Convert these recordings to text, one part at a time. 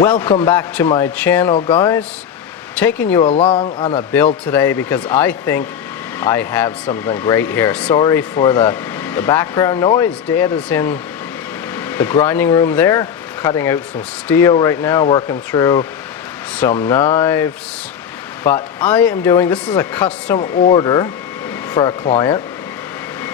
Welcome back to my channel, guys. Taking you along on a build today because I think I have something great here. Sorry for the background noise. Dad is in the grinding room there, cutting out some steel right now, working through some knives. But I am doing, this is a custom order for a client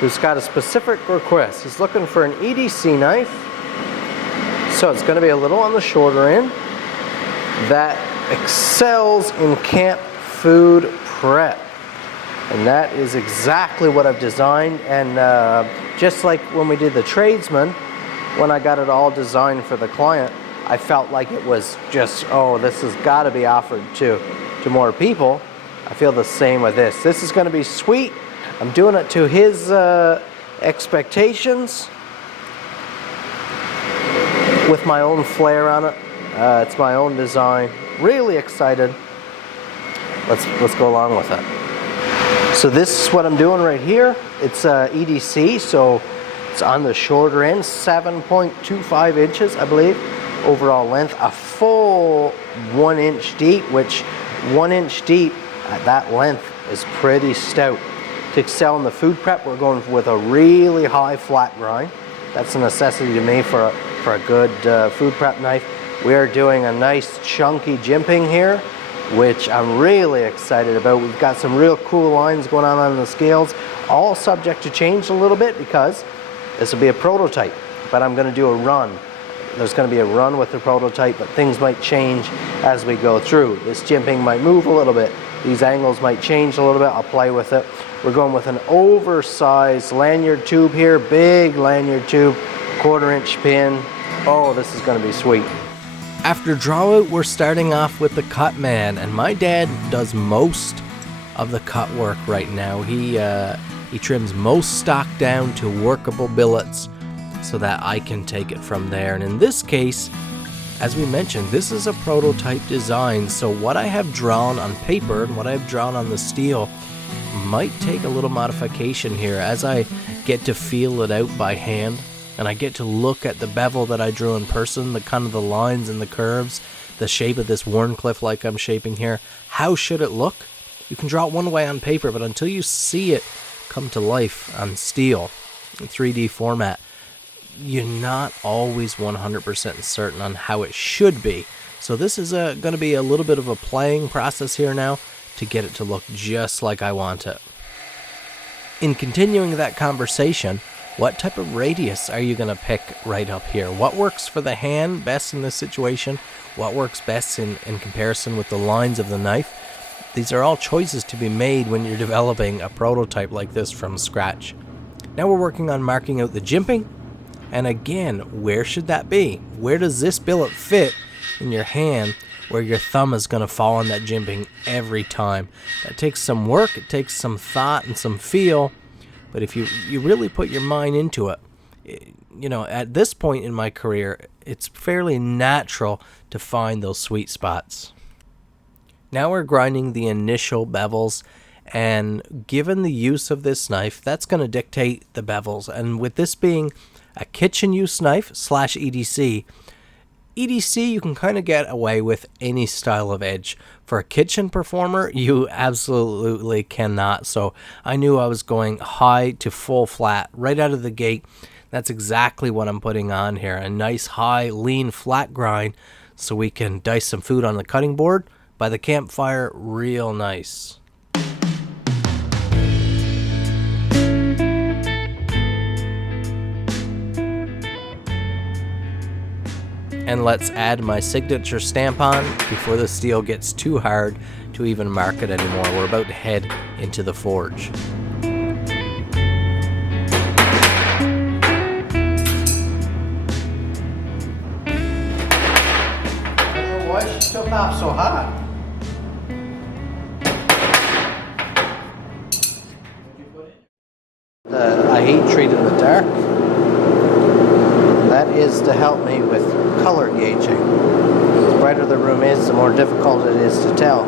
who's got a specific request. He's looking for an EDC knife. So it's going to be a little on the shorter end that excels in camp food prep. And that is exactly what I've designed. And just like when we did the tradesman, when I got it all designed for the client, I felt like it was just, oh, this has got to be offered to more people. I feel the same with this. This is going to be sweet. I'm doing it to his expectations with my own flair on it. It's my own design. Really excited. Let's go along with it. So this is what I'm doing right here. It's EDC, so it's on the shorter end, 7.25 inches, I believe, overall length. A full 1 inch deep, which 1 inch deep at that length is pretty stout. To excel in the food prep, we're going with a really high flat grind. That's a necessity to me for a good food prep knife. We are doing a nice chunky jimping here, which I'm really excited about. We've got some real cool lines going on the scales, all subject to change a little bit because this will be a prototype, but I'm going to do a run. There's going to be a run with the prototype, but things might change as we go through. This jimping might move a little bit. These angles might change a little bit. I'll play with it. We're going with an oversized lanyard tube here, big lanyard tube, 1/4 inch pin. Oh, this is going to be sweet. After draw out, we're starting off with the cut man, and my dad does most of the cut work right now. He trims most stock down to workable billets so that I can take it from there. And in this case, as we mentioned, this is a prototype design, so what I have drawn on paper and what I've drawn on the steel might take a little modification here as I get to feel it out by hand. And I get to look at the bevel that I drew in person, the kind of the lines and the curves, the shape of this Wharncliffe like I'm shaping here. How should it look? You can draw it one way on paper, but until you see it come to life on steel in 3D format, you're not always 100% certain on how it should be. So this is going to be a little bit of a playing process here now to get it to look just like I want it. In continuing that conversation, what type of radius are you going to pick right up here? What works for the hand best in this situation? What works best in comparison with the lines of the knife? These are all choices to be made when you're developing a prototype like this from scratch. Now we're working on marking out the jimping. And again, where should that be? Where does this billet fit in your hand where your thumb is going to fall on that jimping every time? That takes some work, it takes some thought and some feel. But if you really put your mind into it, you know, at this point in my career, it's fairly natural to find those sweet spots. Now we're grinding the initial bevels, and given the use of this knife, that's going to dictate the bevels. And with this being a kitchen use knife / EDC, you can kind of get away with any style of edge. For a kitchen performer, you absolutely cannot. So I knew I was going high to full flat right out of the gate. That's exactly what I'm putting on here. A nice high, lean, flat grind so we can dice some food on the cutting board by the campfire real nice. And let's add my signature stamp on before the steel gets too hard to even mark it anymore. We're about to head into the forge. I don't know why she took off so hot. I hate treating the dark. That is to help me with color gauging. The brighter the room is, the more difficult it is to tell.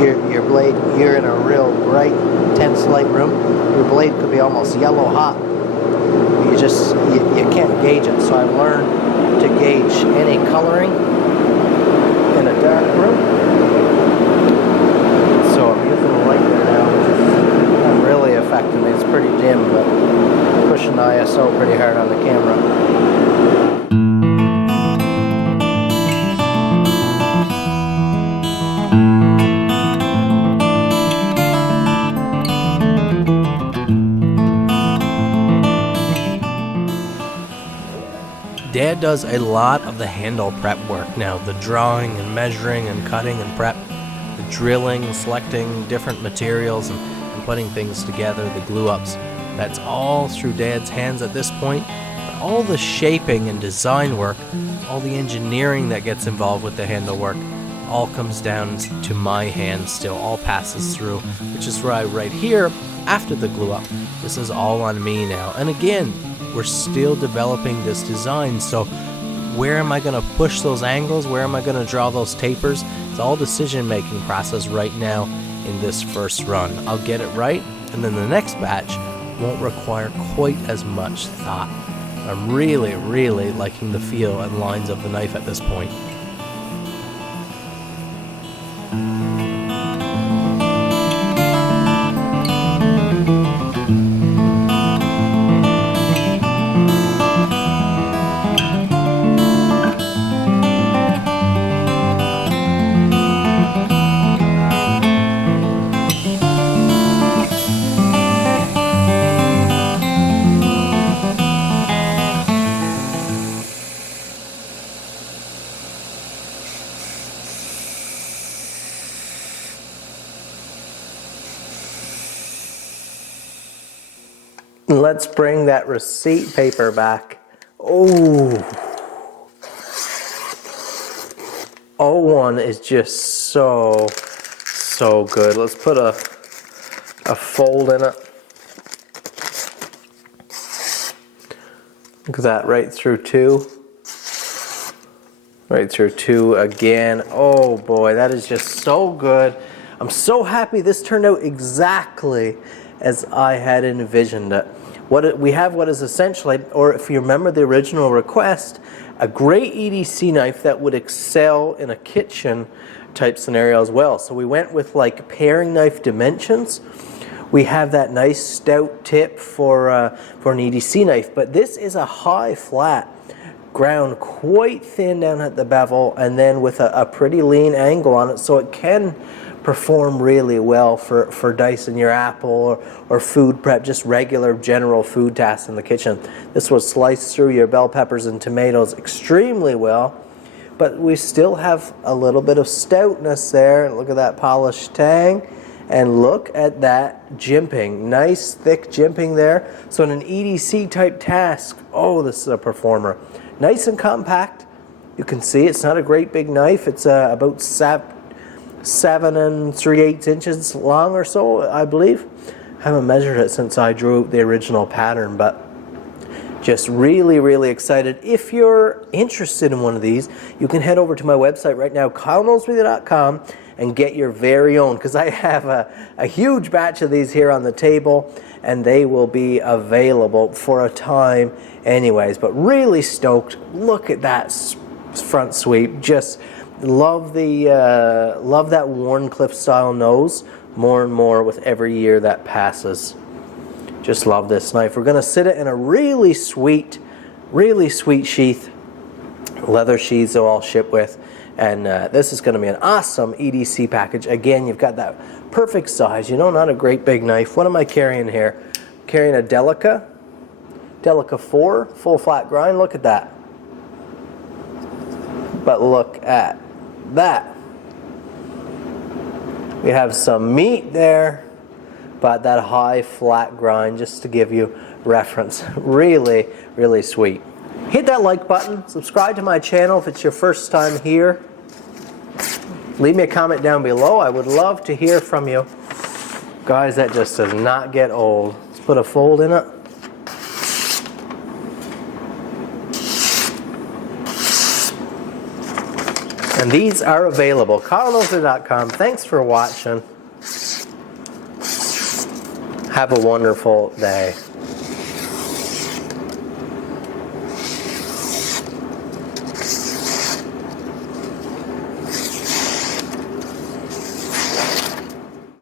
Your blade, you're in a real bright, intense light room, your blade could be almost yellow hot. You can't gauge it. So I've learned to gauge any coloring so pretty hard on the camera. Dad does a lot of the handle prep work now, the drawing and measuring and cutting and prep, the drilling, selecting different materials and putting things together, the glue ups. That's all through Dad's hands at this point. But all the shaping and design work, all the engineering that gets involved with the handle work, all comes down to my hands still, all passes through, which is why right here, after the glue up, this is all on me now. And again, we're still developing this design, so where am I going to push those angles? Where am I going to draw those tapers? It's all decision-making process right now in this first run. I'll get it right, and then the next batch won't require quite as much thought. I'm really, really liking the feel and lines of the knife at this point. Let's bring that receipt paper back. Oh, 01 is just so good. Let's put a fold in it. Look at that, right through 2. Right through 2 again. Oh boy, that is just so good. I'm so happy this turned out exactly as I had envisioned it. We have what is essentially, or if you remember the original request, a great EDC knife that would excel in a kitchen type scenario as well. So we went with like paring knife dimensions. We have that nice stout tip for an EDC knife, but this is a high flat, ground quite thin down at the bevel, and then with a pretty lean angle on it, so it can perform really well for dicing your apple or food prep, just regular general food tasks in the kitchen. This will slice through your bell peppers and tomatoes extremely well, but we still have a little bit of stoutness there. Look at that polished tang, and look at that jimping. Nice thick jimping there. So in an EDC type task, oh, this is a performer. Nice and compact. You can see it's not a great big knife. It's about 7 3/8 inches long or so, I believe. I haven't measured it since I drew the original pattern, but just really, really excited. If you're interested in one of these, you can head over to my website right now, KyleNoseworthy.com, and get your very own, because I have a huge batch of these here on the table, and they will be available for a time anyways. But really stoked. Look at that front sweep. Just love that Warncliffe style nose more and more with every year that passes. Just love this knife. We're going to sit it in a really sweet sheath. Leather sheaths they'll all ship with. And this is going to be an awesome EDC package. Again, you've got that perfect size. You know, not a great big knife. What am I carrying here? I'm carrying a Delica 4, full flat grind. Look at that. But look at that. We have some meat there, but that high flat grind, just to give you reference. Really, really sweet. Hit that like button, subscribe to my channel if it's your first time here. Leave me a comment down below. I would love to hear from you. Guys, that just does not get old. Let's put a fold in it. And these are available. KyleNoseworthy.com. Thanks for watching. Have a wonderful day.